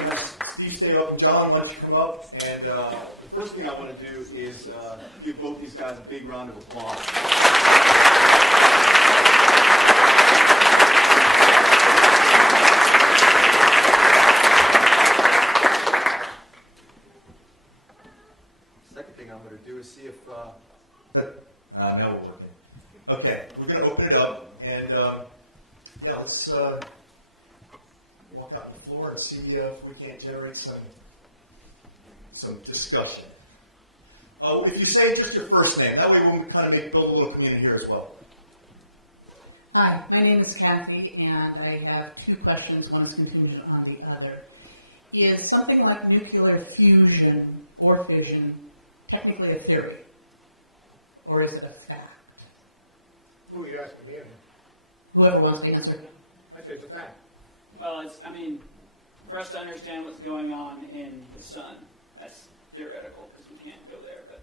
going to have Steve stay up, and Jon, why don't you come up? And the first thing I want to do is give both these guys a big round of applause. Second thing I'm going to do is see if... now we're working. Okay, we're going to open it up, and yeah, let's walk out on the floor and see if we can't generate some discussion. If you say just your first name, that way we'll kind of build a little community here as well. Hi, my name is Kathy, and I have two questions. One is contingent on the other. Is something like nuclear fusion or fission technically a theory, or is it a fact? Who are you asking me? Whoever wants to answer. I say it's a fact. Well, for us to understand what's going on in the sun, that's theoretical because we can't go there. But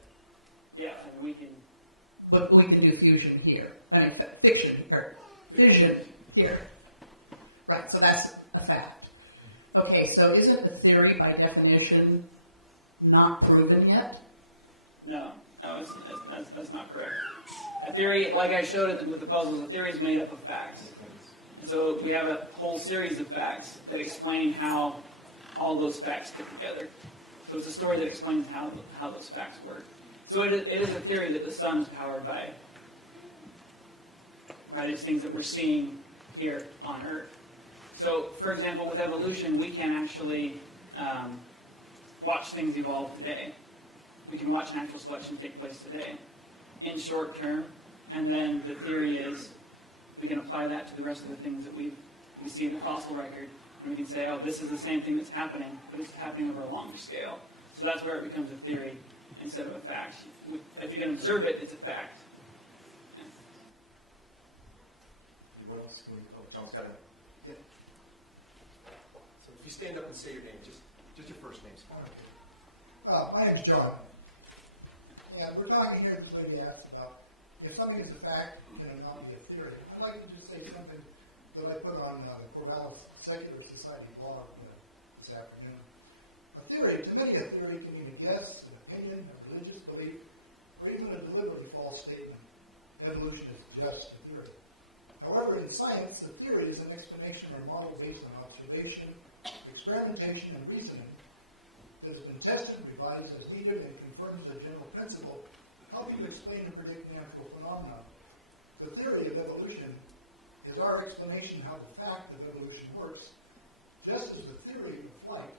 yeah, we can. But we can do fusion here. Fiction or fission here. Right. So that's a fact. Okay. So isn't the theory by definition not proven yet? No, that's not correct. A theory, like I showed it with the puzzles, a theory is made up of facts. And so we have a whole series of facts that explain how all those facts fit together. So it's a story that explains how those facts work. So it is a theory that the sun is powered by these things that we're seeing here on Earth. So, for example, with evolution, we can actually watch things evolve today. We can watch natural selection take place today in short term, and then the theory is we can apply that to the rest of the things that we see in the fossil record, and we can say, oh, this is the same thing that's happening, but it's happening over a longer scale. So that's where it becomes a theory instead of a fact. If you can observe it, it's a fact. Yeah. What else can we... Oh, Jon's got it. Yeah. So if you stand up and say your name, just your first name, smart. My name's Jon. And we're talking here, this lady asked about if something is a fact, can it not be a theory? I'd like to just say something that I put on the Corvallis Secular Society blog this afternoon. To many, a theory can mean a guess, an opinion, a religious belief, or even a deliberately false statement. Evolution is just a theory. However, in science, a theory is an explanation or model based on observation, experimentation, and reasoning that has been tested, revised as needed, and confirms a general principle, helping to explain and predict natural phenomena. The theory of evolution is our explanation how the fact of evolution works, just as the theory of flight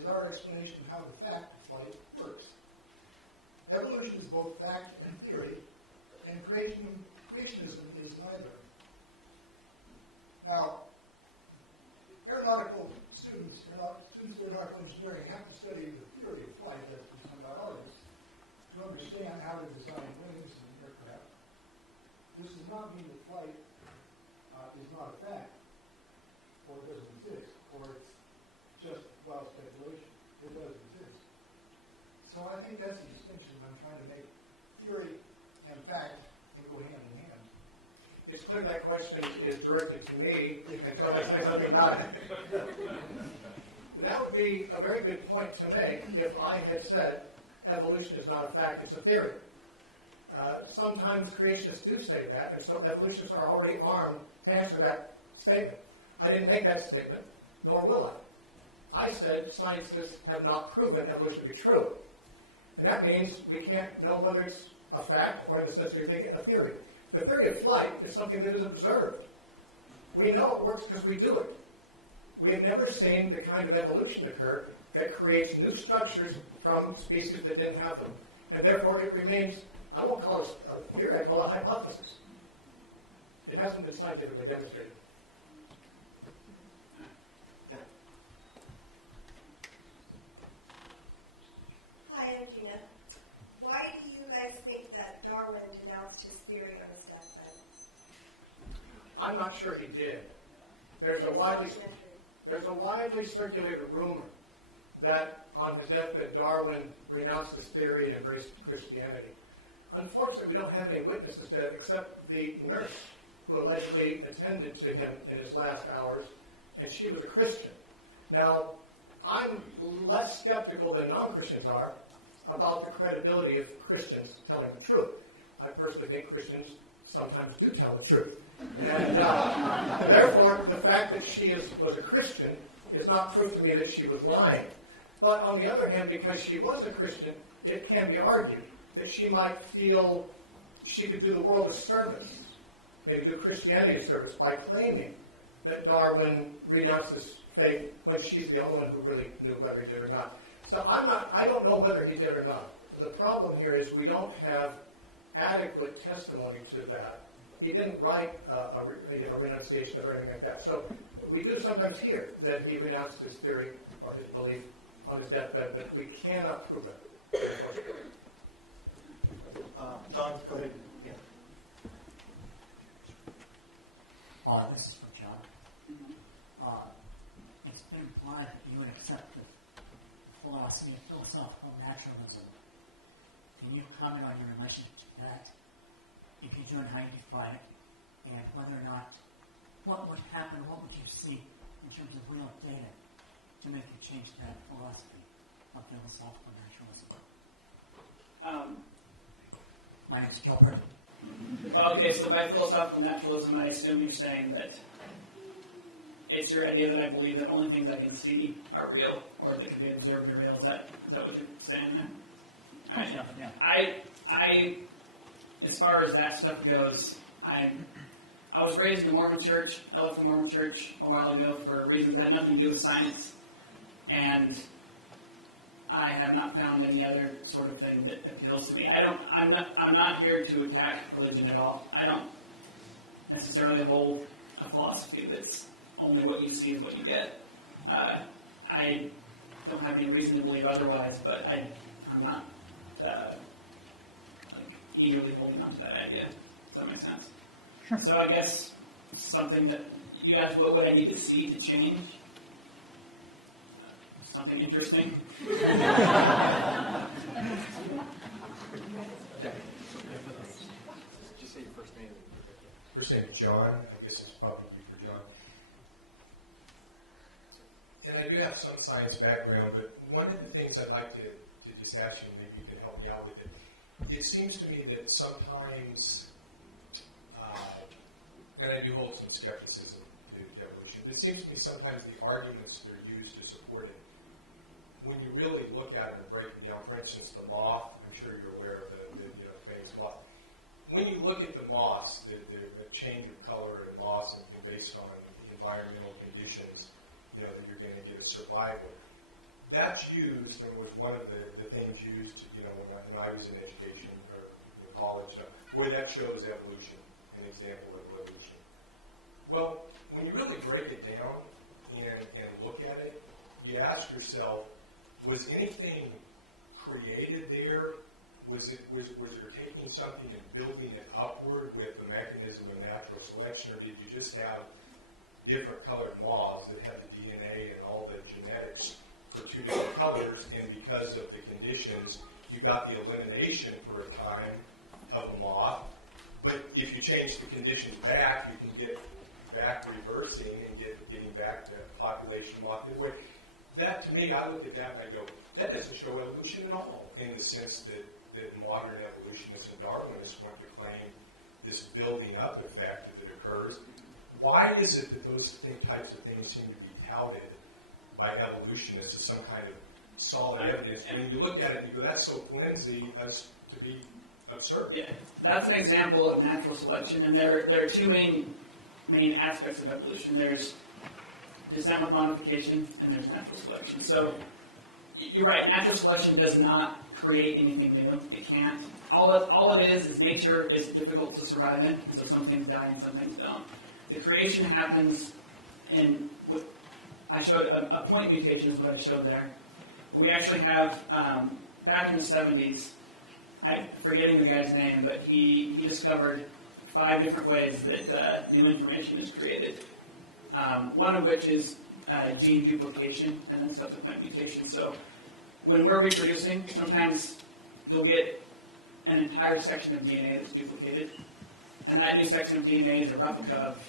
is our explanation how the fact of flight works. Evolution is both fact and theory, and creationism is neither. Now, aeronautical students of aeronautical engineering have to study the theory of flight as designed by artists to understand how to design wings and aircraft. This does not mean that flight is not a fact, or it doesn't exist, or it's just wild speculation. It does exist. So I think that's the distinction I'm trying to make. Theory and fact can go hand in hand. It's clear that question is directed to me, and so I say something about it. That would be a very good point to make if I had said evolution is not a fact, it's a theory. Sometimes creationists do say that, and so evolutionists are already armed to answer that statement. I didn't make that statement, nor will I. I said scientists have not proven evolution to be true. And that means we can't know whether it's a fact or in the sense of a theory. The theory of flight is something that is observed. We know it works because we do it. We have never seen the kind of evolution occur that creates new structures from species that didn't have them. And therefore it remains, I won't call it a theory, I call it a hypothesis. It hasn't been scientifically demonstrated. Hi, I'm Gina. Why do you guys think that Darwin denounced his theory on his deathbed? I'm not sure he did. There's a widely circulated rumor that on his deathbed Darwin renounced his theory and embraced Christianity. Unfortunately, we don't have any witnesses to it except the nurse who allegedly attended to him in his last hours, and she was a Christian. Now, I'm less skeptical than non-Christians are about the credibility of Christians telling the truth. I personally think Christians sometimes do tell the truth. And therefore, the fact that she was a Christian is not proof to me that she was lying. But on the other hand, because she was a Christian, it can be argued that she might feel she could do the world a service, maybe do Christianity a service by claiming that Darwin renounced his faith when she's the only one who really knew whether he did or not. So I don't know whether he did or not. The problem here is we don't have adequate testimony to that. He didn't write a renunciation or anything like that. So we do sometimes hear that he renounced his theory or his belief on his deathbed, but we cannot prove it. Jon, go ahead. Yeah. This is for Jon. It's been implied that you would accept the philosophy of philosophical naturalism. Can you comment on your relationship to that? If you do, and how you define it, and whether or not, what would happen, what would you see in terms of real data to make you change that philosophy of philosophical naturalism? My name is Jon Perry. Well, okay, so by philosophical naturalism, I assume you're saying that it's your idea that I believe that only things I can see are real, or that can be observed are real. Is that what you're saying there? I as far as that stuff goes, I was raised in the Mormon church. I left the Mormon church a while ago for reasons that had nothing to do with science, and I have not found any other sort of thing that appeals to me. I'm not here to attack religion at all. I don't necessarily hold a philosophy that's only what you see is what you get. I don't have any reason to believe otherwise, but I'm not eagerly holding on to that idea. Does that make sense? Sure. So I guess something that you asked, what would I need to see to change? Something interesting. Did you say your first name? First name is Jon. I guess it's probably for Jon. And I do have some science background, but one of the things I'd like to just ask you, maybe you can help me out with it. It seems to me that sometimes, and I do hold some skepticism to evolution, it seems to me sometimes the arguments that are used to support it, when you really look at it and break it down, for instance, the moth, I'm sure you're aware of the famous moth. When you look at the moths, the change of color in moths and based on environmental conditions, that you're going to get a survival. That's used, and was one of the things used, when I was in education or in college, where that shows evolution, an example of evolution. Well, when you really break it down and look at it, you ask yourself, was anything created there? Was there taking something and building it upward with the mechanism of natural selection, or did you just have different colored moths that had the DNA and all the genetics for two different colors, and because of the conditions, you got the elimination for a time of a moth. But if you change the conditions back, you can get back reversing and getting back to population moth. That, to me, I look at that and I go, that doesn't show evolution at all, in the sense that modern evolutionists and Darwinists want to claim this building up effect that occurs. Why is it that those types of things seem to be touted by evolutionists as some kind of solid evidence? When you look at it, you go, that's so flimsy as to be absurd. Yeah, that's an example of natural selection, and there are two main aspects of evolution. There's descent with modification, and there's natural selection. So you're right, natural selection does not create anything new. It can't. All it is nature is difficult to survive in, and so some things die and some things don't. The creation happens I showed a point mutation is what I showed there. We actually have, back in the 70s, I'm forgetting the guy's name, but he discovered 5 different ways that new information is created. One of which is gene duplication and then subsequent mutation. So when we're reproducing, sometimes you'll get an entire section of DNA that's duplicated, and that new section of DNA is a replica of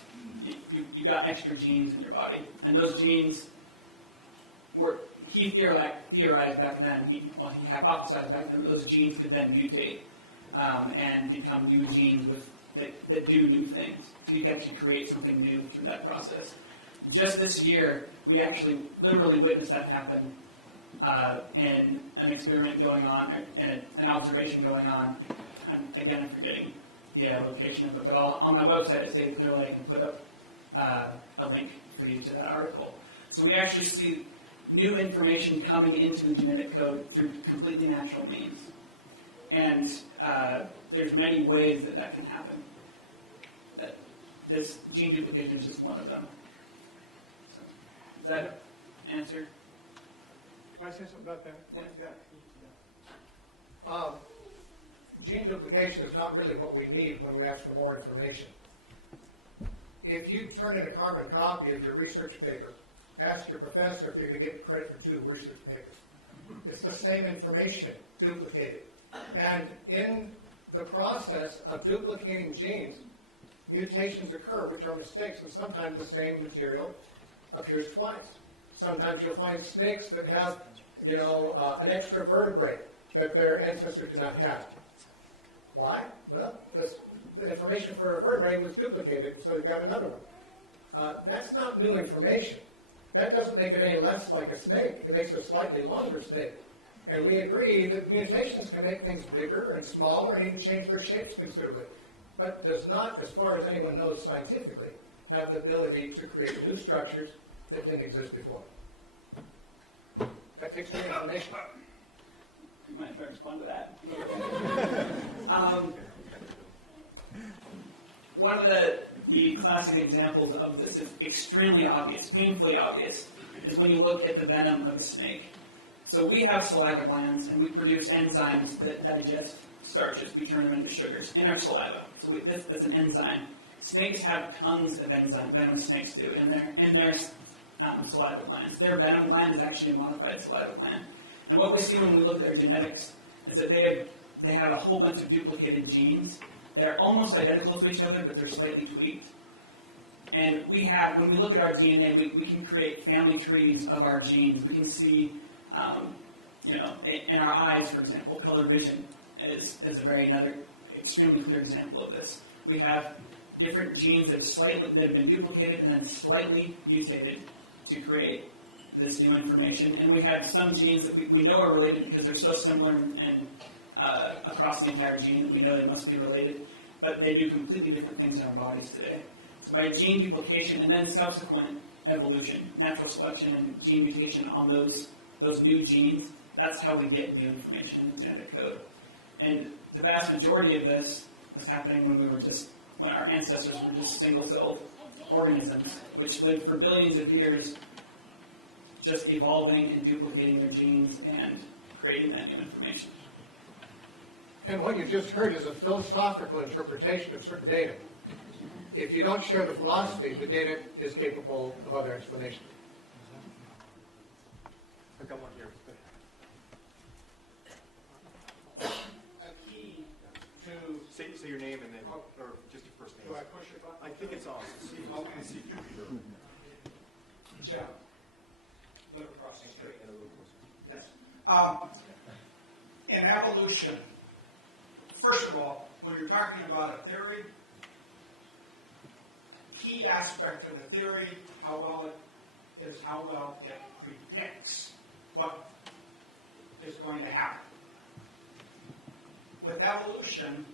you got extra genes in your body, and those genes he theorized back then, he hypothesized back then that those genes could then mutate and become new genes that do new things. So you can actually create something new through that process. Just this year, we actually literally witnessed that happen in an experiment going on, or in an observation going on. And again, I'm forgetting the location of it, but on my website, I stated clearly I can put up a link for you to that article. So we actually see new information coming into the genetic code through completely natural means. And there's many ways that can happen. This gene duplication is just one of them. So, does that answer? Can I say something about that? Yeah. Gene duplication is not really what we need when we ask for more information. If you turn in a carbon copy of your research paper, ask your professor if you're going to get credit for 2 research papers. It's the same information, duplicated. And in the process of duplicating genes, mutations occur, which are mistakes, and sometimes the same material appears twice. Sometimes you'll find snakes that have, an extra vertebrae that their ancestors did not have. Why? Well, the information for a vertebrae was duplicated, so they've got another one. That's not new information. That doesn't make it any less like a snake. It makes it a slightly longer snake. And we agree that mutations can make things bigger and smaller and even change their shapes considerably, but does not, as far as anyone knows scientifically, have the ability to create new structures that didn't exist before. That takes new information. You mind if I respond to that? One of the classic examples of this is extremely obvious, painfully obvious, is when you look at the venom of a snake. So we have saliva glands, and we produce enzymes that digest starches. We turn them into sugars in our saliva. So that's an enzyme. Snakes have tons of enzyme, venomous snakes do, in their saliva glands. Their venom gland is actually a modified saliva gland. And what we see when we look at their genetics is that they have a whole bunch of duplicated genes that are almost identical to each other, but they're slightly tweaked. And when we look at our DNA, we can create family trees of our genes. We can see, in our eyes, for example, color vision is another extremely clear example of this. We have different genes that have been duplicated and then slightly mutated to create this new information. And we have some genes that we know are related because they're so similar and across the entire gene that we know they must be related, but they do completely different things in our bodies today. So by gene duplication and then subsequent evolution, natural selection and gene mutation on those new genes, that's how we get new information in the genetic code. And the vast majority of this was happening when our ancestors were just single-celled organisms, which lived for billions of years, just evolving and duplicating their genes and creating that new information. And what you just heard is a philosophical interpretation of certain data. If you don't share the philosophy, the data is capable of other explanation. I've got one here. A key to... Say your name and then, or just your first name. Do I push it button? I think it's on. See if you're sure. Jeff. Live across the street. And a little closer. Yes. In evolution, first of all, when you're talking about a theory, key aspect of the theory, how well it predicts what is going to happen. With evolution,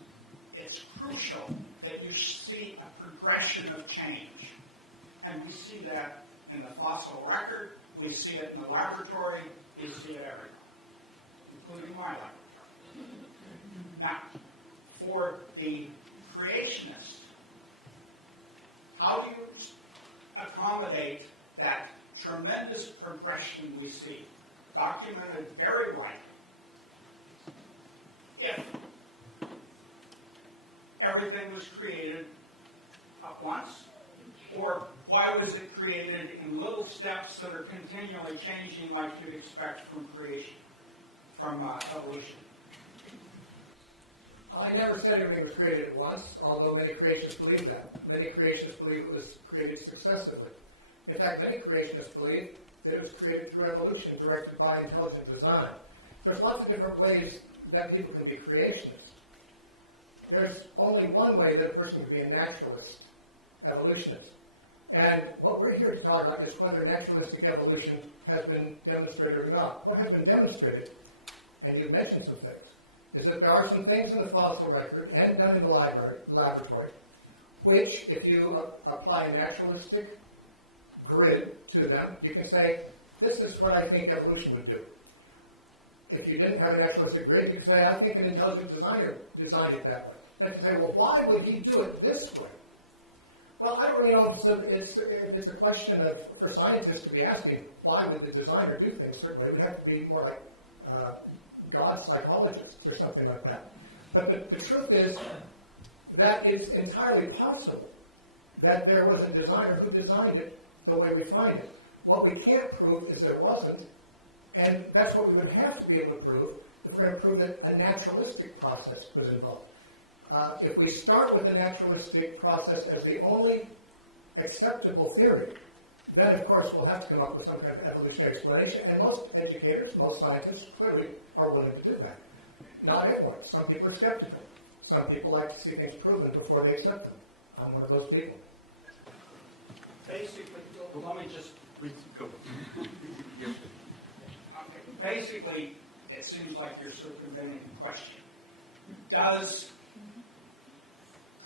it's crucial that you see a progression of change. And we see that in the fossil record, we see it in the laboratory, we see it everywhere, including my laboratory. Now, for the creationist, how do you accommodate that tremendous progression we see, documented very widely, if everything was created at once? Or why was it created in little steps that are continually changing like you'd expect from creation, from evolution? I never said everything was created at once, although many creationists believe that. Many creationists believe it was created successively. In fact, many creationists believe that it was created through evolution, directed by intelligent design. There's lots of different ways that people can be creationists. There's only one way that a person can be a naturalist evolutionist. And what we're here to talk about is whether naturalistic evolution has been demonstrated or not. What has been demonstrated, and you mentioned some things, is that there are some things in the fossil record and done in the laboratory, which, if you apply a naturalistic grid to them, you can say, this is what I think evolution would do. If you didn't have a naturalistic grid, you could say, I think an intelligent designer designed it that way. And you say, well, why would he do it this way? Well, I don't really know if it's a question of, for scientists to be asking, why would the designer do things a certain way? It would have to be more like God psychologists or something like that. But the truth is that it's entirely possible that there was a designer who designed it the way we find it. What we can't prove is there wasn't, and that's what we would have to be able to prove if we're going to prove that a naturalistic process was involved. If we start with the naturalistic process as the only acceptable theory, then of course we'll have to come up with some kind of evolutionary explanation, and most educators, most scientists clearly are willing to do that. Not everyone. Some people are skeptical. Some people like to see things proven before they accept them. I'm one of those people. Basically, let me just, Go. okay, basically, it seems like you're circumventing the question. Does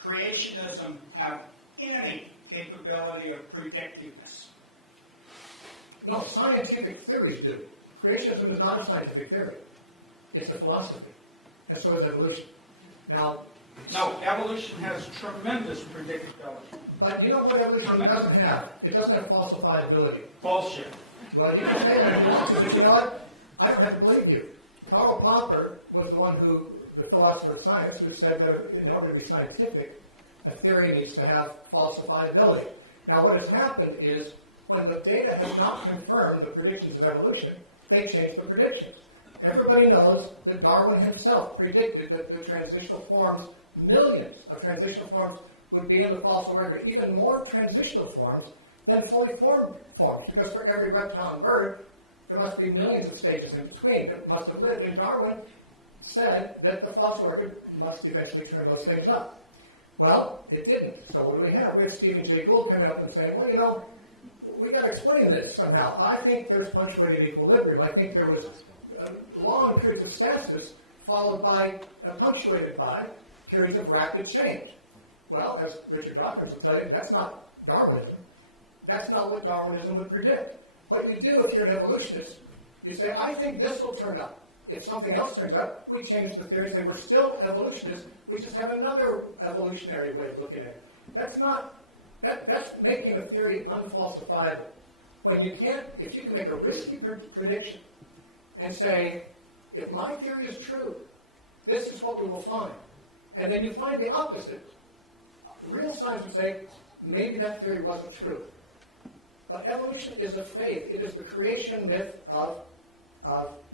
creationism have any capability of predictiveness? No, scientific theories do. Creationism is not a scientific theory. It's a philosophy. And so is evolution. Now, No, evolution has tremendous predictability. but you know what evolution doesn't have? It doesn't have falsifiability. Bullshit. Well, you can say that, but you know what? I don't have to believe you. Karl Popper was the one who, the philosopher of science, who said that in order to be scientific, a theory needs to have falsifiability. Now, what has happened is, when the data has not confirmed the predictions of evolution, they change the predictions. Everybody knows that Darwin himself predicted that the transitional forms, millions of transitional forms, would be in the fossil record, even more transitional forms than fully formed forms, because for every reptile and bird, there must be millions of stages in between that must have lived, and Darwin said that the fossil record must eventually turn those things up. Well, it didn't. So what do we have? We have Stephen Jay Gould coming up and saying, well, you know, we got to explain this somehow. I think there's punctuated equilibrium. I think there was long periods of stasis followed by, punctuated by, periods of rapid change. Well, as Richard Dawkins would say, that's not Darwinism. That's not what Darwinism would predict. What you do if you're an evolutionist, you say, I think this will turn up. If something else turns up, we change the theory and say we're still evolutionists, we just have another evolutionary way of looking at it. That's not, that's making a theory unfalsifiable. When you can't, if you can make a risky prediction and say, if my theory is true, this is what we will find. And then you find the opposite. Real science would say, maybe that theory wasn't true. But evolution is a faith. It is the creation myth of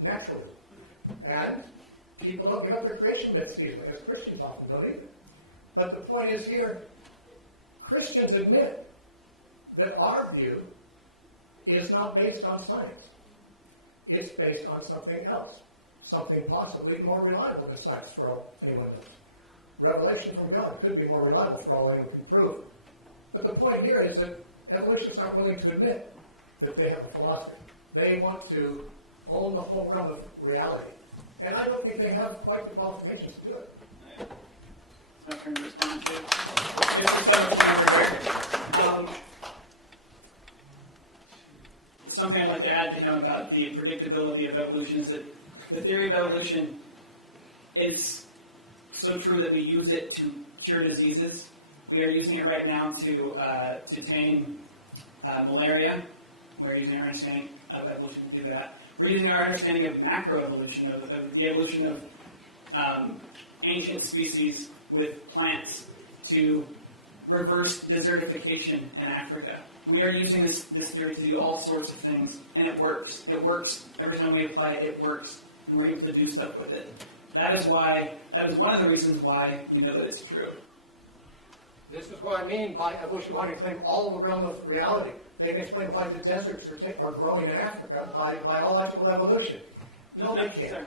naturalism. And people don't give up their creation myths easily, as Christians often don't either. But the point is here, Christians admit that our view is not based on science. It's based on something else, something possibly more reliable than science for all anyone knows. Revelation from God could be more reliable for all anyone can prove. But the point here is that evolutionists aren't willing to admit that they have a philosophy. They want to own the whole realm of reality. And I don't think they have quite the qualifications to do it. So I turn to respond to. Mr. Something I'd like to add to him about the predictability of evolution is that the theory of evolution is so true that we use it to cure diseases. We are using it right now to tame malaria. We're using our understanding of evolution to do that. We're using our understanding of macroevolution, of the evolution of ancient species with plants to reverse desertification in Africa. We are using this theory to do all sorts of things, and it works. It works. Every time we apply it, it works, and we're able to do stuff with it. That is one of the reasons why we know that it's true. This is what I mean by evolution wanting to claim all the realm of reality. They can explain why the deserts are growing in Africa by biological evolution. No, they can't.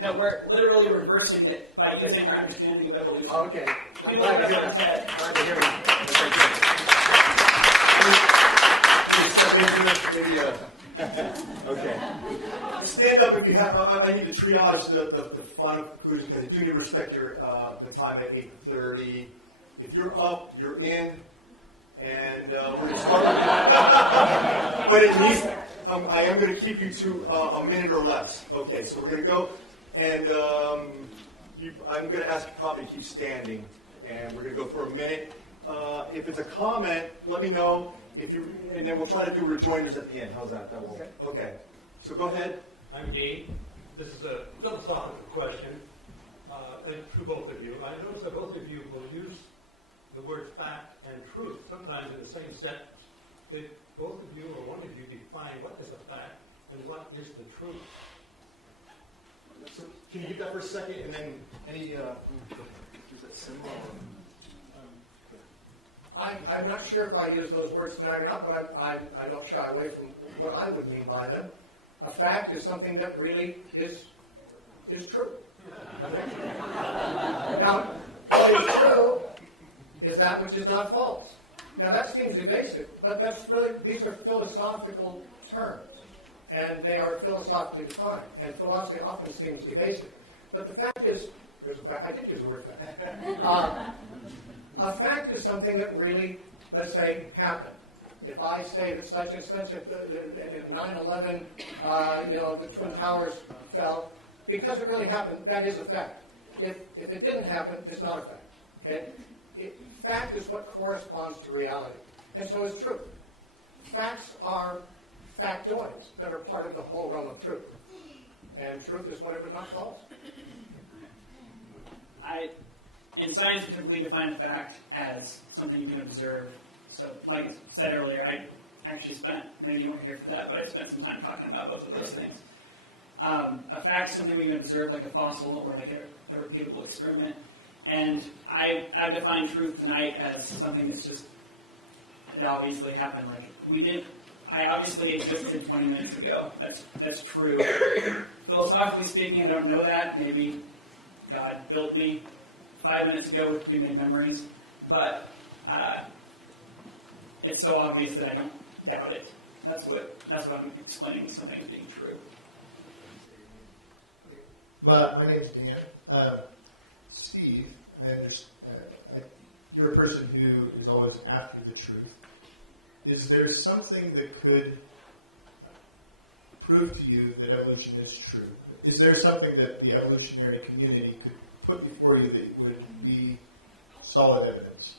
No, we're literally reversing it by using our understanding of evolution. Okay. I'm We glad look to it hear up on that. TED. Glad to hear that. Okay. Stand up if you have. I need to triage the final conclusion because I do need to respect your the time at 8:30. If you're up, you're in, and we're going to start. But it needs. I am going to keep you to a minute or less. Okay, so we're going to go, and I'm going to ask you probably to keep standing, and we're going to go for a minute. If it's a comment, let me know. And then we'll try to do rejoinders at the end. How's that? That will. Okay. So go ahead. I'm Dean. This is a philosophical question to both of you. I notice that both of you will use the words fact and truth sometimes in the same sentence. Could both of you or one of you define what is a fact and what is the truth? So can you give that for a second, and then any is that symbol? I'm not sure if I use those words tonight or not, but I don't shy away from what I would mean by them. A fact is something that really is true. Now, what is true is that which is not false. Now, that seems evasive, but these are philosophical terms, and they are philosophically defined, and philosophy often seems evasive. But the fact is, I did use the word fact. A fact is something that really, let's say, happened. If I say that such and such, at 9/11, the Twin Towers fell, because it really happened, that is a fact. If it didn't happen, it's not a fact. Okay? Fact is what corresponds to reality, and so is truth. Facts are factoids that are part of the whole realm of truth, and truth is whatever is not false. In science, we typically define a fact as something you can observe. So, like I said earlier, I actually spent, maybe you weren't here for that, but I spent some time talking about both of those things. A fact is something we can observe, like a fossil or like a repeatable experiment. And I define truth tonight as something that's just, it obviously happened. Like, I obviously existed 20 minutes ago. That's true. Philosophically speaking, I don't know that. Maybe God built me 5 minutes ago with pre-made memories, but it's so obvious that I don't doubt it. That's what I'm explaining something as being true. My name's Dan. Steve, I understand, you're a person who is always after the truth. Is there something that could prove to you that evolution is true? Is there something that the evolutionary community could put before you that would be solid evidence?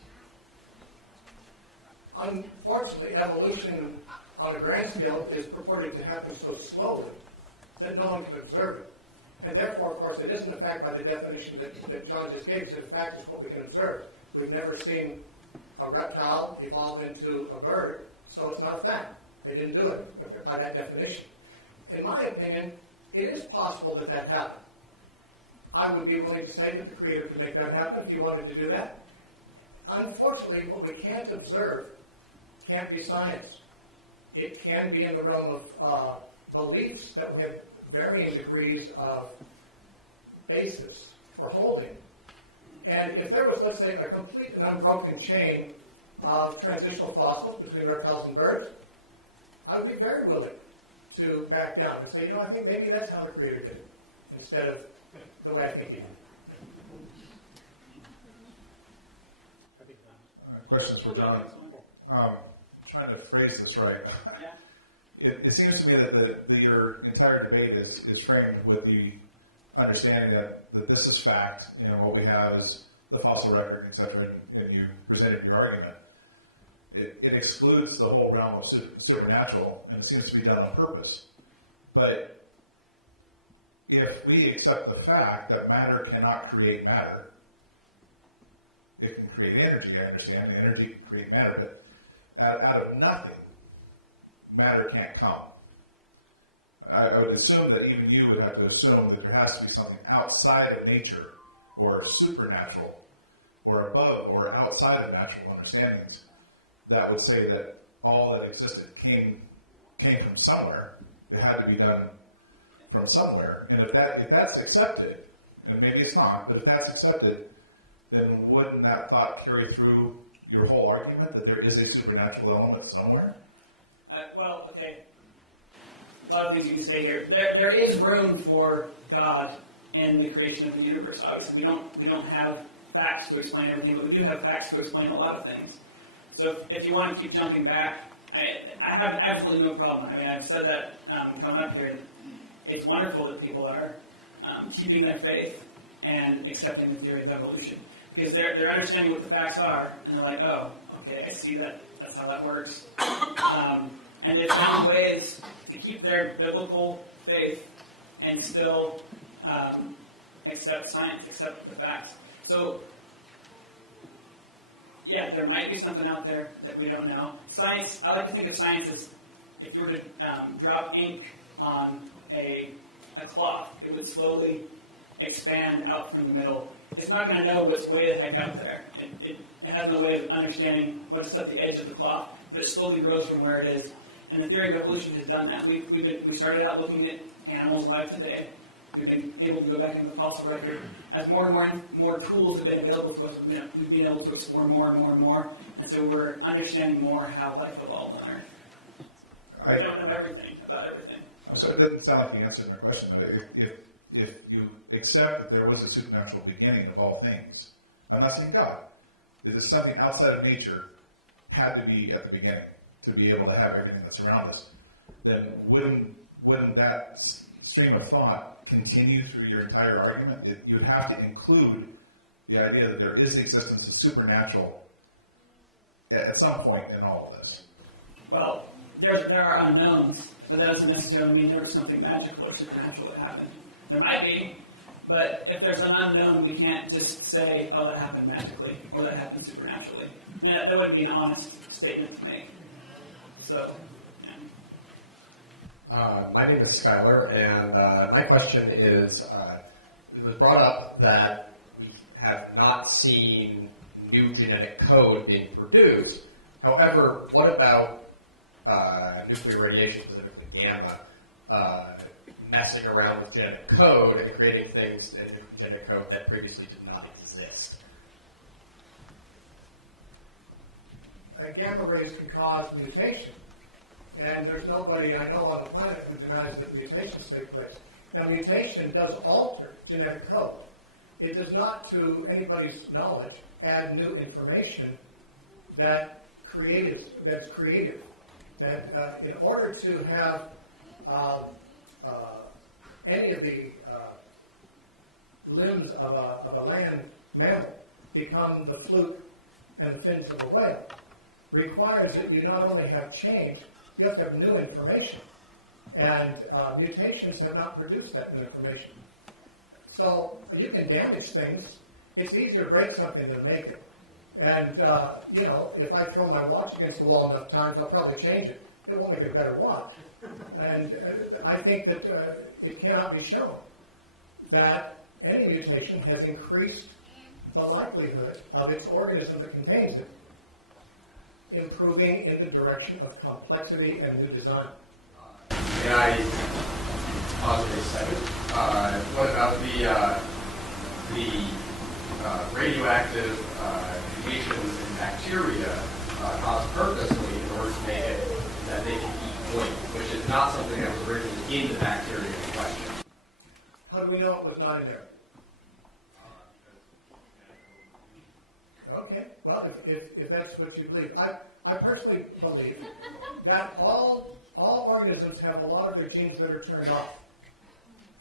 Unfortunately, evolution on a grand scale is purported to happen so slowly that no one can observe it. And therefore, of course, it isn't a fact by the definition that Jon just gave. So the fact is what we can observe. We've never seen a reptile evolve into a bird, so it's not a fact. They didn't do it by that definition. In my opinion, it is possible that happened. I would be willing to say that the Creator could make that happen if you wanted to do that. Unfortunately, what we can't observe can't be science. It can be in the realm of beliefs that we have varying degrees of basis for holding. And if there was, let's say, a complete and unbroken chain of transitional fossils between reptiles and birds, I would be very willing to back down and say, I think maybe that's how the Creator did it, instead of the way I think he did. Questions for Jon. Trying to phrase this right. Yeah. It seems to me that your entire debate is framed with the understanding that this is fact, what we have is the fossil record, etc., and you presented your argument. It excludes the whole realm of supernatural, and it seems to be done on purpose. But if we accept the fact that matter cannot create matter, it can create energy, I understand, the energy can create matter, but out of nothing, matter can't come. I would assume that even you would have to assume that there has to be something outside of nature, or supernatural, or above, or outside of natural understandings, that would say that all that existed came from somewhere. It had to be done from somewhere. And if that's accepted, and maybe it's not, but if that's accepted, then wouldn't that thought carry through your whole argument that there is a supernatural element somewhere? Well, okay. A lot of things you can say here. There is room for God in the creation of the universe. Obviously, we don't have facts to explain everything, but we do have facts to explain a lot of things. So if you want to keep jumping back, I have absolutely no problem. I mean, I've said that coming up here. It's wonderful that people are keeping their faith and accepting the theory of evolution, because they're understanding what the facts are, and they're like, oh, okay, I see that. That's how that works. And they've found ways to keep their biblical faith and still accept science, accept the facts. So, yeah, there might be something out there that we don't know. Science, I like to think of science as if you were to drop ink on a cloth, it would slowly expand out from the middle. It's not going to know what's way the heck out there. It has no way of understanding what's at the edge of the cloth, but it slowly grows from where it is. And the theory of evolution has done that. We started out looking at animals alive today. We've been able to go back into the fossil record. As more and more tools have been available to us, we've been able to explore more and more and more. And so we're understanding more how life evolved on Earth. We don't know everything about everything. So it doesn't sound like you answered my question. If you accept that there was a supernatural beginning of all things, I'm not saying God. Is it something outside of nature had to be at the beginning to be able to have everything that's around us? Then wouldn't that stream of thought continue through your entire argument? You would have to include the idea that there is the existence of supernatural at some point in all of this. Well, there are unknowns, but that doesn't necessarily mean there was something magical or supernatural that happened. There might be, but if there's an unknown, we can't just say, oh, that happened magically, or that happened supernaturally. I mean, that wouldn't be an honest statement to make. So, yeah. My name is Skylar, and my question is, it was brought up that we have not seen new genetic code being produced. However, what about nuclear radiation, specifically gamma, messing around with genetic code and creating things in genetic code that previously did not exist? Gamma rays can cause mutation. And there's nobody I know on the planet who denies that mutations take place. Now, mutation does alter genetic code. It does not, to anybody's knowledge, add new information that's creative. That in order to have any of the limbs of a land mammal become the fluke and the fins of a whale, requires that you not only have change, you have to have new information. And mutations have not produced that new information. So you can damage things. It's easier to break something than make it. And, if I throw my watch against the wall enough times, I'll probably change it. It won't make it a better watch. And I think that it cannot be shown that any mutation has increased the likelihood of its organism that contains it improving in the direction of complexity and new design. May I pause for a second? What about the radioactive mutations in bacteria caused purposely in order to make it that they can eat wood, which is not something that was originally in the bacteria in question? How do we know it was not in there? Okay, well, if that's what you believe. I personally believe that all organisms have a lot of their genes that are turned off.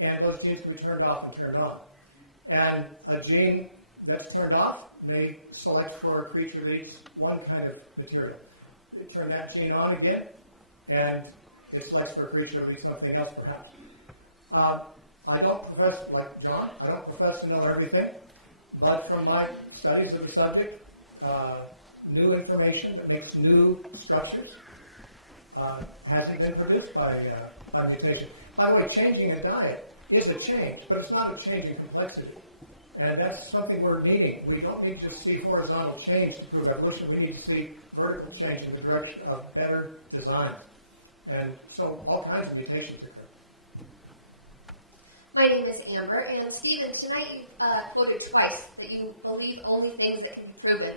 And those genes can be turned off and turned on. And a gene that's turned off may select for a creature that eats one kind of material. They turn that gene on again, and it selects for a creature that eats something else, perhaps. I don't profess, like Jon, I don't profess to know everything, but from my studies of the subject, new information that makes new structures hasn't been produced by mutation. By the way, changing a diet is a change, but it's not a change in complexity. And that's something we're needing. We don't need to see horizontal change to prove evolution. We need to see vertical change in the direction of better design. And so all kinds of mutations occur. My name is Amber, and Stephen, tonight you quoted twice that you believe only things that can be proven.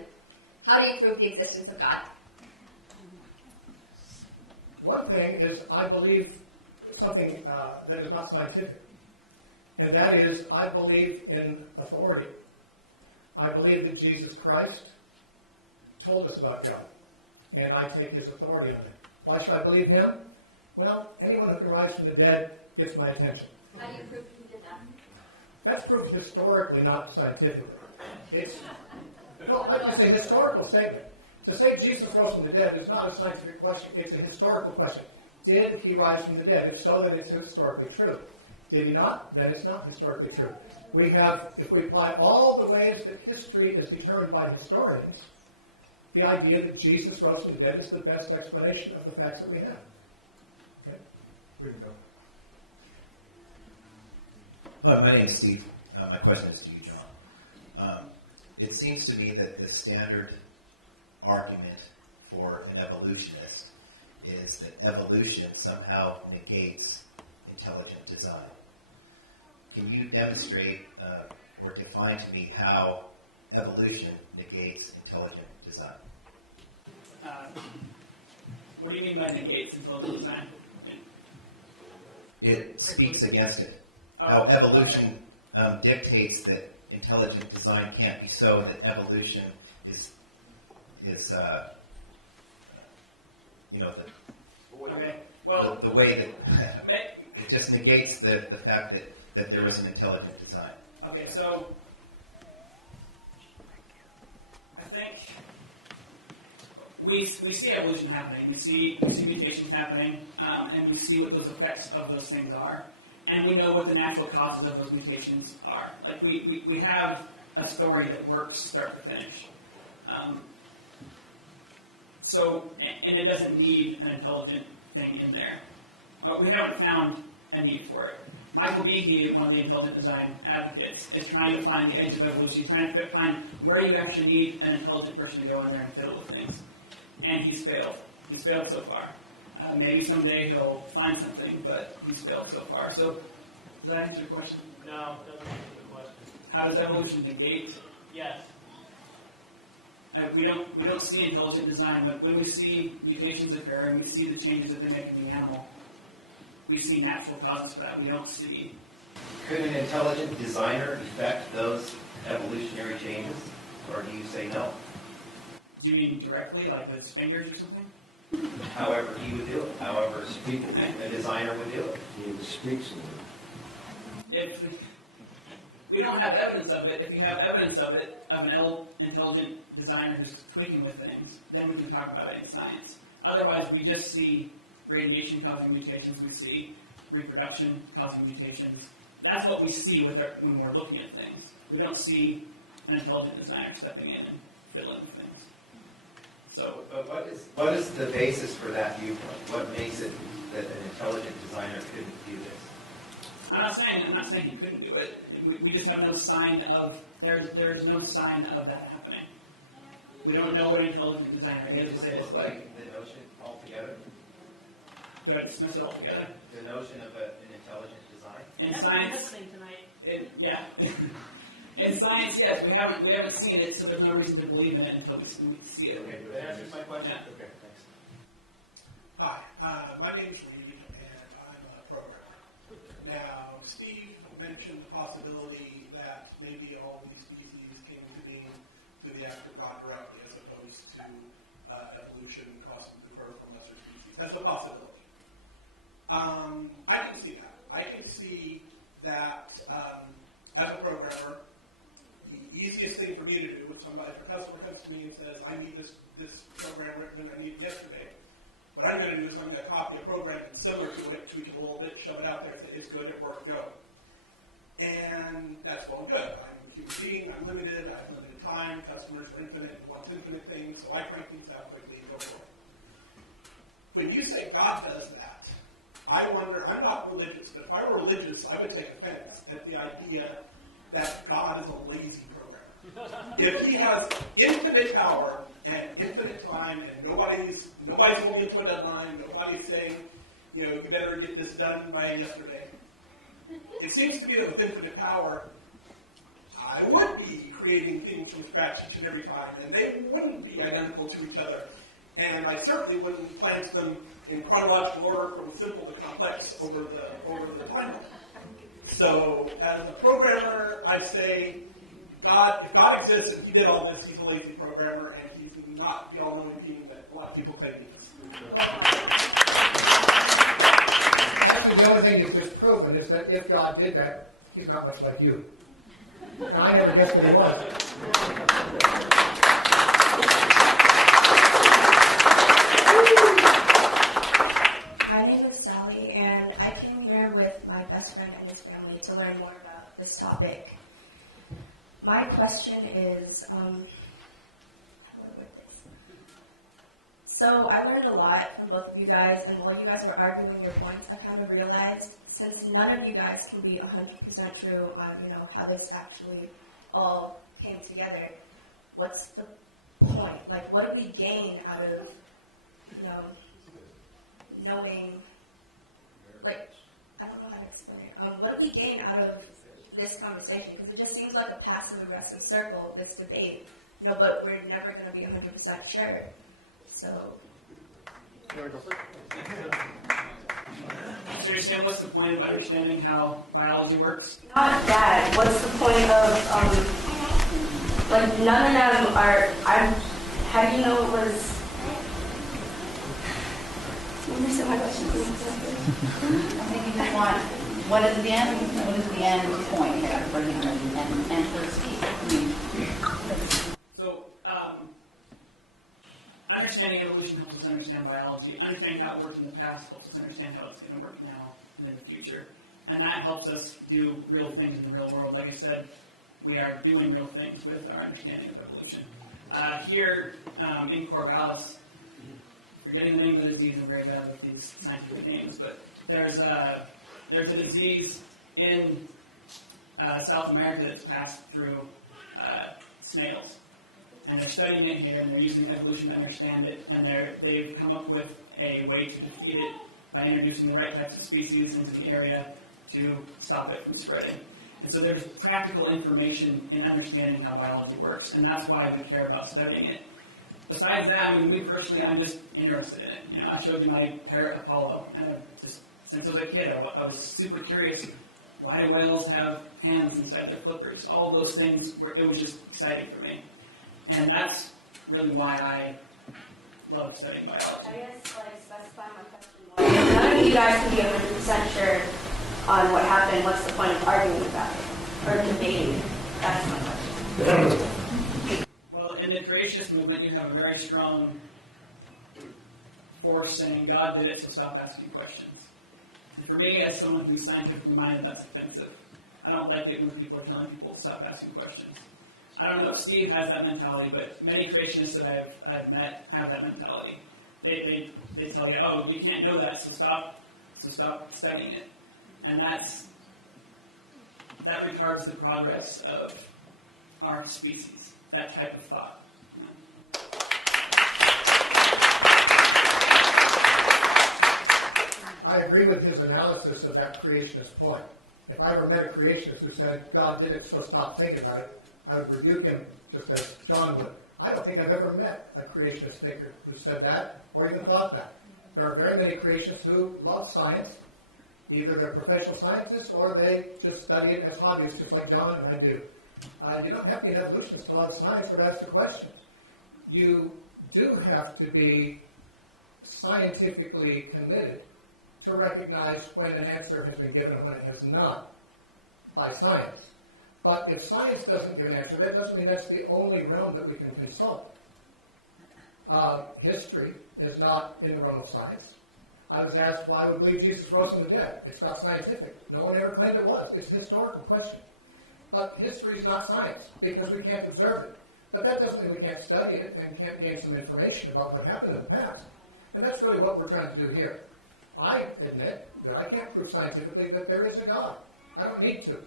How do you prove the existence of God? One thing is I believe something that is not scientific, and that is I believe in authority. I believe that Jesus Christ told us about God, and I take his authority on it. Why should I believe him? Well, anyone who can rise from the dead gets my attention. How do you prove he did that? That's proved historically, not scientifically. It's a historical statement. To say Jesus rose from the dead is not a scientific question. It's a historical question. Did he rise from the dead? If so, then it's historically true. Did he not? Then it's not historically true. We have, if we apply all the ways that history is determined by historians, the idea that Jesus rose from the dead is the best explanation of the facts that we have. Okay? We can go. Hello, my name is Steve. My question is to you, Jon. It seems to me that the standard argument for an evolutionist is that evolution somehow negates intelligent design. Can you demonstrate or define to me how evolution negates intelligent design? What do you mean by negates intelligent design? It speaks against it. How evolution dictates that intelligent design can't be so, that evolution is Okay. Well, the way that it just negates the fact that there is an intelligent design. Okay, so I think we see evolution happening. We see mutations happening, and we see what those effects of those things are, and we know what the natural causes of those mutations are. Like we have a story that works start to finish. And it doesn't need an intelligent thing in there. But we haven't found a need for it. Michael Behe, one of the intelligent design advocates, is trying to find the edge of evolution. He's trying to find where you actually need an intelligent person to go in there and fiddle with things. And he's failed. He's failed so far. Maybe someday he'll find something, but he's failed so far. So, does that answer your question? No, it doesn't answer the question. How does evolution negate? Yes. We don't see intelligent design, but when we see mutations occur and we see the changes that they make in the animal, we see natural causes for that. We don't see. Could an intelligent designer effect those evolutionary changes, or do you say no? Do you mean directly, like with his fingers or something? However he would do it, however a designer would do it. He speaks in If we don't have evidence of it, if you have evidence of it, of an intelligent designer who's tweaking with things, then we can talk about it in science. Otherwise, we just see radiation causing mutations, we see reproduction causing mutations. That's what we see when we're looking at things. We don't see an intelligent designer stepping in and fiddling with things. So, but what is the basis for that viewpoint? What makes it that an intelligent designer couldn't do this? I'm not saying he couldn't do it. We just have no sign of there's no sign of that happening. We don't know what an intelligent designer is. It's like the notion altogether. Do I dismiss it altogether? The notion of an intelligent design. In science, yeah. In science, yes, we haven't seen it, so there's no reason to believe in it until we see it. Okay, that answers my question. Yeah. Okay, thanks. Hi, my name is Reed, and I'm a programmer. Now, Steve mentioned the possibility that maybe all these species came to being through the act of God directly, as opposed to evolution causing the growth from lesser species. That's a possibility. I can see that. I can see that as a programmer, the easiest thing for me to do, if a customer comes to me and says, I need this program written and I need it yesterday, what I'm going to do is I'm going to copy a program that's similar to it, tweak it a little bit, shove it out there, say it's good, it worked, go. And that's well and good. I'm a human being, I'm limited, I have limited time, customers are infinite, want infinite things, so I crank things out quickly and go for it. When you say God does that, I wonder, I'm not religious, but if I were religious, I would take offense at the idea that God is a lazy programmer. If he has infinite power and infinite time, and nobody's holding you to a deadline, nobody's saying, you better get this done by yesterday. It seems to me that with infinite power, I would be creating things from scratch each and every time, and they wouldn't be identical to each other. And I certainly wouldn't plant them in chronological order from simple to complex over the timeline. So, as a programmer, I say, if God exists and he did all this, he's a lazy programmer, and he's not the all-knowing being that a lot of people claim he is. Actually, the only thing you've just proven is that if God did that, he's not much like you. And I never guessed that he was. My name is Sally, and I came here with my best friend and his family to learn more about this topic. My question is, how do I word this? So I learned a lot from both of you guys, and while you guys were arguing your points, I kind of realized, since none of you guys can be 100% true on, how this actually all came together, what's the point? Like, what do we gain out of, knowing, like, I don't know how to explain it. What do we gain out of this conversation? Because it just seems like a passive-aggressive circle, this debate, but we're never going to be 100% sure. So. So you're saying, what's the point of understanding how biology works? Not that. What's the point of, none of them are, how do you know it was, understand my question, please? I think you just want, what is the end point here for him and for Steve? So, understanding evolution helps us understand biology. Understanding how it worked in the past helps us understand how it's going to work now and in the future. And that helps us do real things in the real world. Like I said, we are doing real things with our understanding of evolution. Here in Corvallis, forgetting the name of the disease, I'm very bad with these scientific names, but there's a disease in South America that's passed through snails. And they're studying it here, and they're using evolution to understand it, and they've come up with a way to defeat it by introducing the right types of species into the area to stop it from spreading. And so there's practical information in understanding how biology works, and that's why we care about studying it. Besides that, me personally, I'm just interested in it. I showed you my parrot Apollo, and since I was a kid, I was super curious. Why do whales have hands inside their flippers? All those things, it was just exciting for me. And that's really why I love studying biology. I guess, specify my question more. If none of you guys can be 100% sure on what happened, what's the point of arguing about it? Or debating it? That's my question. Well, in the creationist movement, you have a very strong force saying God did it, so stop asking questions. And for me, as someone who's scientifically minded, that's offensive. I don't like it when people are telling people to stop asking questions. I don't know if Steve has that mentality, but many creationists that I've met have that mentality. They tell you, oh, you can't know that, so stop studying it. And that retards the progress of our species, that type of thought. I agree with his analysis of that creationist point. If I ever met a creationist who said, God did it, so stop thinking about it, I would rebuke him just as Jon would. I don't think I've ever met a creationist thinker who said that or even thought that. There are very many creationists who love science. Either they're professional scientists or they just study it as hobbyists, just like Jon and I do. You don't have to be an evolutionist to love science or to ask the question. You do have to be scientifically committed to recognize when an answer has been given and when it has not by science. But if science doesn't give an answer, that doesn't mean that's the only realm that we can consult. History is not in the realm of science. I was asked why we believe Jesus rose from the dead. It's not scientific. No one ever claimed it was. It's a historical question. But history is not science because we can't observe it. But that doesn't mean we can't study it and can't gain some information about what happened in the past. And that's really what we're trying to do here. I admit that I can't prove scientifically that there is a God. I don't need to.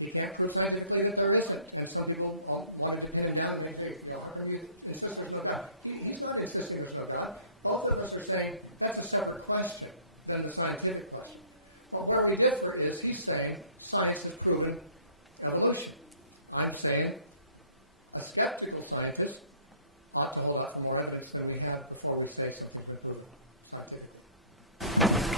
He can't prove scientifically that there isn't. And some people wanted to pin him down and they say, how come you insist there's no God? He's not insisting there's no God. Both of us are saying that's a separate question than the scientific question. Well, where we differ is he's saying science has proven evolution. I'm saying a skeptical scientist ought to hold out for more evidence than we have before we say something's been proven scientifically.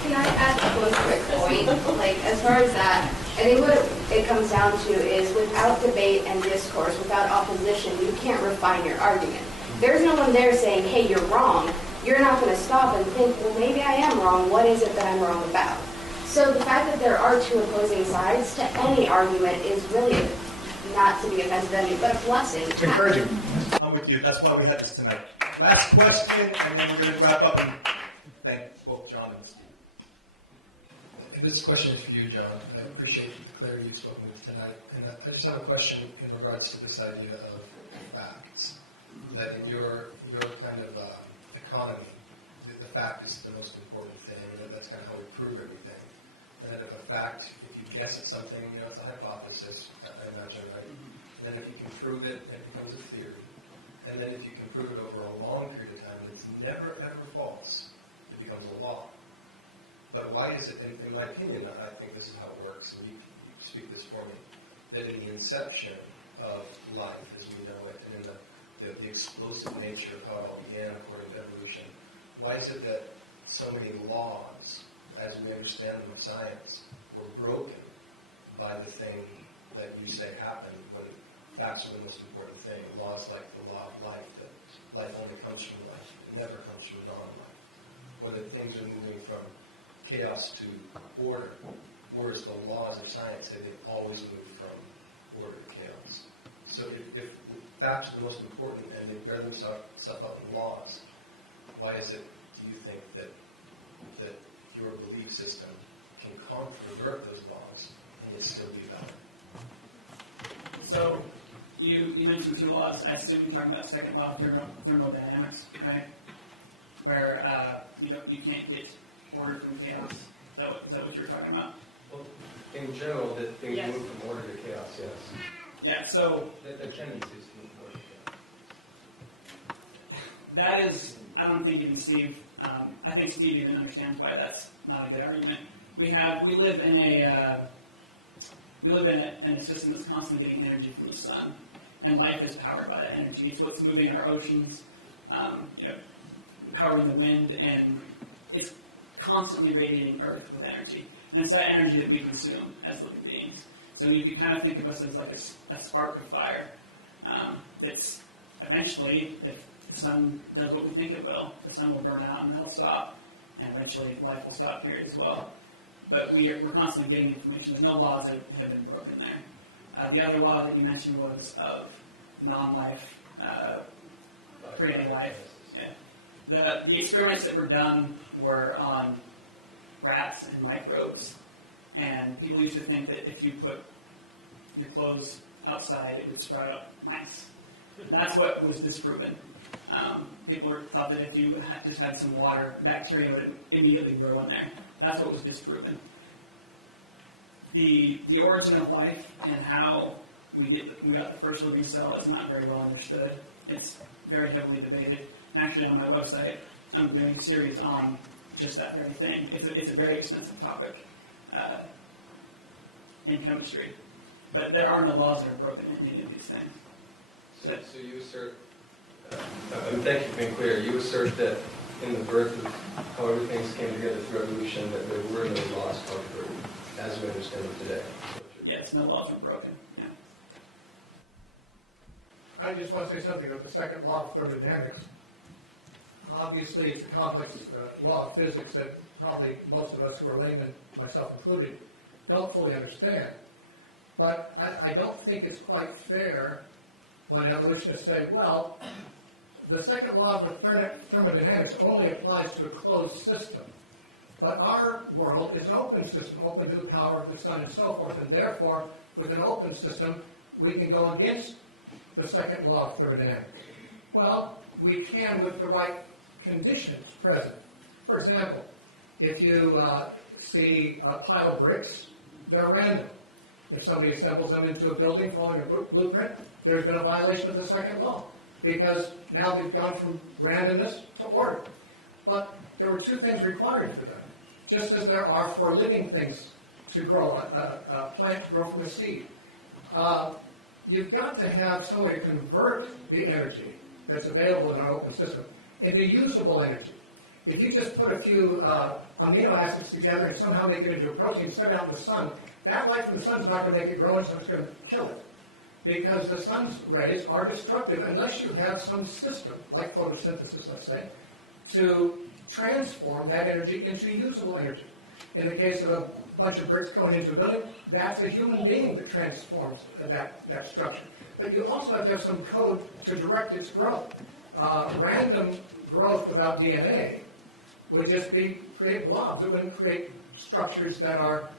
Can I ask one quick point? Like, as far as that, I think what it comes down to is without debate and discourse, without opposition, you can't refine your argument. There's no one there saying, hey, you're wrong. You're not going to stop and think, well, maybe I am wrong. What is it that I'm wrong about? So the fact that there are two opposing sides to any argument is really not to be offensive to any, but a blessing. It's encouraging. I'm with you. That's why we had this tonight. Last question, and then we're going to wrap up and thank both Jon and Steve. This question is for you, Jon. I appreciate the clarity you've spoken with tonight. And I just have a question in regards to this idea of facts. That in your kind of economy, the fact is the most important thing. That's kind of how we prove everything. And that if a fact, if you guess at something, it's a hypothesis, I imagine, right? And then if you can prove it, it becomes a theory. And then if you can prove it over a long period of time, it's never ever false. It becomes a law. But why is it, in my opinion, I think this is how it works, and you speak this for me, that in the inception of life as we know it, and in the explosive nature of how it all began according to evolution, why is it that so many laws, as we understand them in science, were broken by the thing that you say happened when facts are the most important thing? Laws like the law of life, that life only comes from life, it never comes from non-life. Or that things are moving from chaos to order, whereas the laws of science say they've always moved from order to chaos. So if facts are the most important and they bear themselves up in laws, why is it, do you think, that your belief system can controvert those laws and yet still be valid? So you mentioned two laws. I assume you're talking about the second law of thermodynamics, right? Where you can't get order from chaos. Is that what you were talking about? Well, in general, that things move from order to chaos, yes. Yeah, so the tendency is to move from order to chaos. that is, I don't think even Steve, I think Steve even understands why that's not a good argument. We live in a system that's constantly getting energy from the sun, and life is powered by that energy. It's what's moving our oceans, powering the wind, and it's constantly radiating Earth with energy. And it's that energy that we consume as living beings. So you can kind of think of us as like a spark of fire. That's eventually, if the sun does what we think it will, the sun will burn out and that'll stop. And eventually life will stop here as well. But we're constantly getting information. There's no laws that have been broken there. The other law that you mentioned was of non-life creating life. Yeah. The experiments that were done were on rats and microbes, and people used to think that if you put your clothes outside, it would sprout up mice. That's what was disproven. People thought that if you just had some water, bacteria would immediately grow in there. That's what was disproven. The origin of life and how we got the first living cell is not very well understood. It's very heavily debated. Actually, on my website, I'm doing a series on just that very thing. It's a very expensive topic in chemistry. But there are no laws that are broken in any of these things. So you assert, and thank you for being clear, you assert that in the birth of however things came together through evolution, that there were no laws controverted, as we understand them today. Yes, no laws were broken. Yeah. I just want to say something about the second law of thermodynamics. Obviously, it's a complex law of physics that probably most of us who are laymen, myself included, don't fully understand. But I don't think it's quite fair when evolutionists say, well, the second law of thermodynamics only applies to a closed system. But our world is an open system, open to the power of the sun and so forth, and therefore, with an open system, we can go against the second law of thermodynamics. Well, we can with the right conditions present. For example, if you see a pile of bricks, they're random. If somebody assembles them into a building following a blueprint, there's been a violation of the second law, because now they've gone from randomness to order. But there were two things required for them, just as there are for living things to grow, a plant to grow from a seed. You've got to have some way to convert the energy that's available in an open system into usable energy. If you just put a few amino acids together and somehow make it into a protein, set it out in the sun, that light from the sun is not going to make it grow, and so it's going to kill it. Because the sun's rays are destructive unless you have some system, like photosynthesis, let's say, to transform that energy into usable energy. In the case of a bunch of bricks going into a building, that's a human being that transforms that structure. But you also have to have some code to direct its growth. Random growth without DNA would just create blobs. It wouldn't create structures that are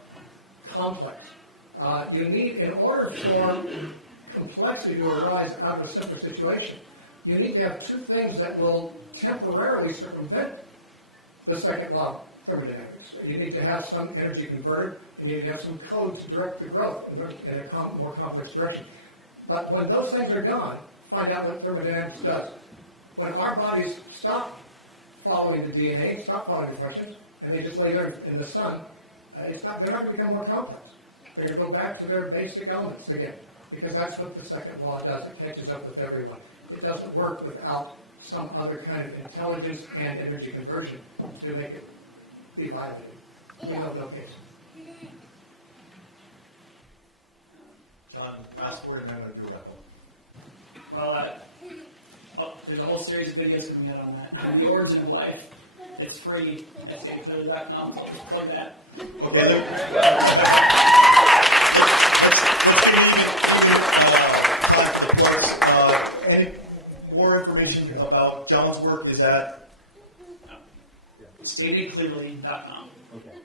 complex. You need, in order for complexity to arise out of a simple situation, you need to have two things that will temporarily circumvent the second law of thermodynamics. You need to have some energy converted, and you need to have some code to direct the growth in a more complex direction. But when those things are gone, find out what thermodynamics does. When our bodies stop following the DNA, stop following the instructions, and they just lay there in the sun, they're not going to become more complex. They're going to go back to their basic elements again, because that's what the second law does. It catches up with everyone. It doesn't work without some other kind of intelligence and energy conversion to make it be viable. We know no case. Jon, last word, and then I'm going to do a wrap-up. Well, there's a whole series of videos coming out on that. And The Origin of Life. It's free at StateClear.com, so just plug that. Okay, look. Let's give any more information about Jon's work is at StatedClearly.com. Okay.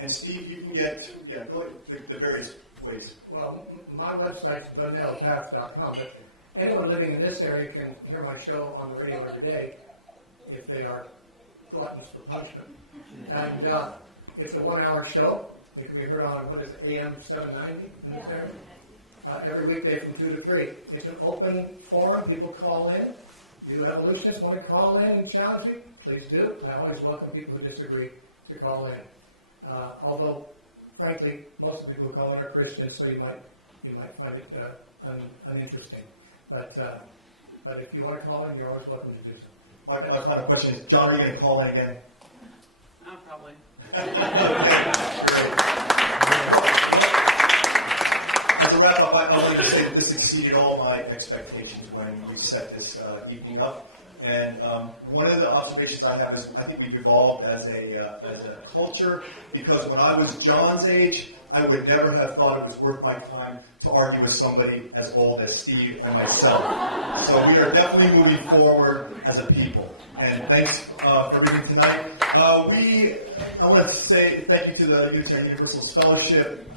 And Steve, you can get, go ahead, the various ways. Well, my website's bonellpath.com, but anyone living in this area can hear my show on the radio every day if they are gluttons for punishment. And it's a 1-hour show. It can be heard on, AM 790 in this area? Every weekday from 2 to 3. It's an open forum. People call in. You evolutionists want to call in and challenge me? Please do. I always welcome people who disagree to call in. Although, frankly, most of the people who call in are Christians, so you might find it uninteresting. But if you want to call in, you're always welcome to do so. My final question is, Jon, are you going to call in again? Probably. As a wrap-up, I want to say that this exceeded all my expectations when we set this evening up. And one of the observations I have is I think we've evolved as a culture, because when I was Jon's age, I would never have thought it was worth my time to argue with somebody as old as Steve and myself. So we are definitely moving forward as a people. And thanks for reading tonight. I want to say thank you to the Unitarian Universalist Fellowship.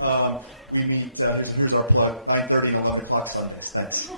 We meet, here's our plug, 9:30 and 11 o'clock Sundays. Thanks.